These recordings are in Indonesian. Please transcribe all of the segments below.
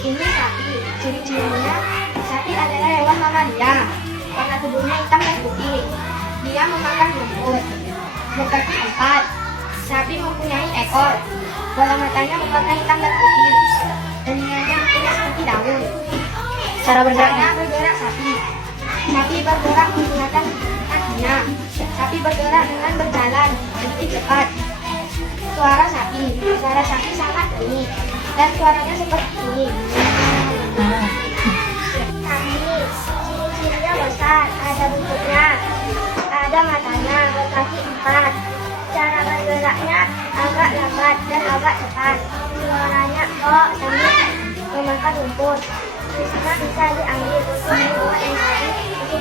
Ini sapi. Ciri-cirinya, sapi adalah hewan mamalia. Warna tubuhnya hitam dan putih. Dia memakan rumput. Berkaki 4. Sapi mempunyai ekor. Bola matanya berwarna hitam dan putih. Telinganya berpindah seperti daun. Cara bergeraknya. Cara bergerak sapi. Sapi bergerak menggunakan kakinya. Sapi bergerak dengan berjalan sedikit cepat. Suara sapi. Suara sapi sangat unik dan suaranya seperti ini. Sapi, ciri-cirinya besar, ada bentuknya, ada matanya, berkaki 4. Cara bergeraknya agak lambat dan agak cepat. Suaranya kok sambil memakan rumput. Bisa diambil untuk membuat yang tadi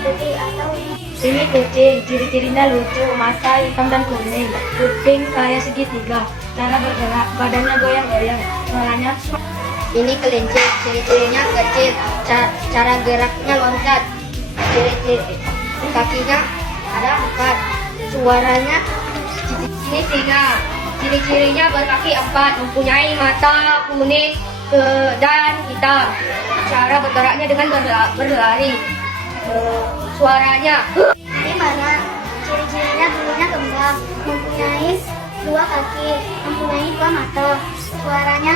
putih atau Ini kucing, ciri-cirinya lucu, mata hitam dan kuning, kuping kayak segitiga. Cara bergerak, badannya goyang-goyang, suaranya. Ini kelinci, ciri-cirinya kecil, cara geraknya loncat, ciri-ciri kakinya ada 4, suaranya. Ini singa, ciri-cirinya berkaki 4, mempunyai mata kuning dan hitam. Cara bergeraknya dengan berlari. Suaranya. Ini mana? Ciri-cirinya bulunya kembang, mempunyai 2 kaki, mempunyai 2 mata. Suaranya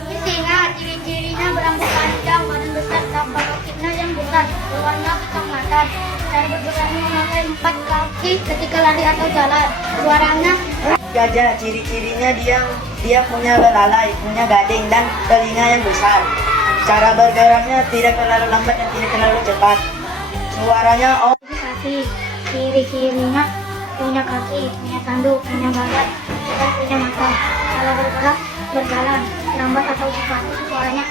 ini singa, ciri-cirinya berambut panjang, badan besar, tampang kakinya yang besar, berwarna kecoklatan. Cara bergeraknya memakai 4 kaki ketika lari atau jalan. Suaranya. Gajah, ciri-cirinya dia punya belalai, punya gading dan telinga yang besar. Cara bergeraknya tidak terlalu lambat dan tidak terlalu cepat. Suaranya Sapi, ciri-cirinya punya kaki, punya tanduk, punya badan, dan punya mata. Kalau bergerak, berjalan, lambat atau cepat, suaranya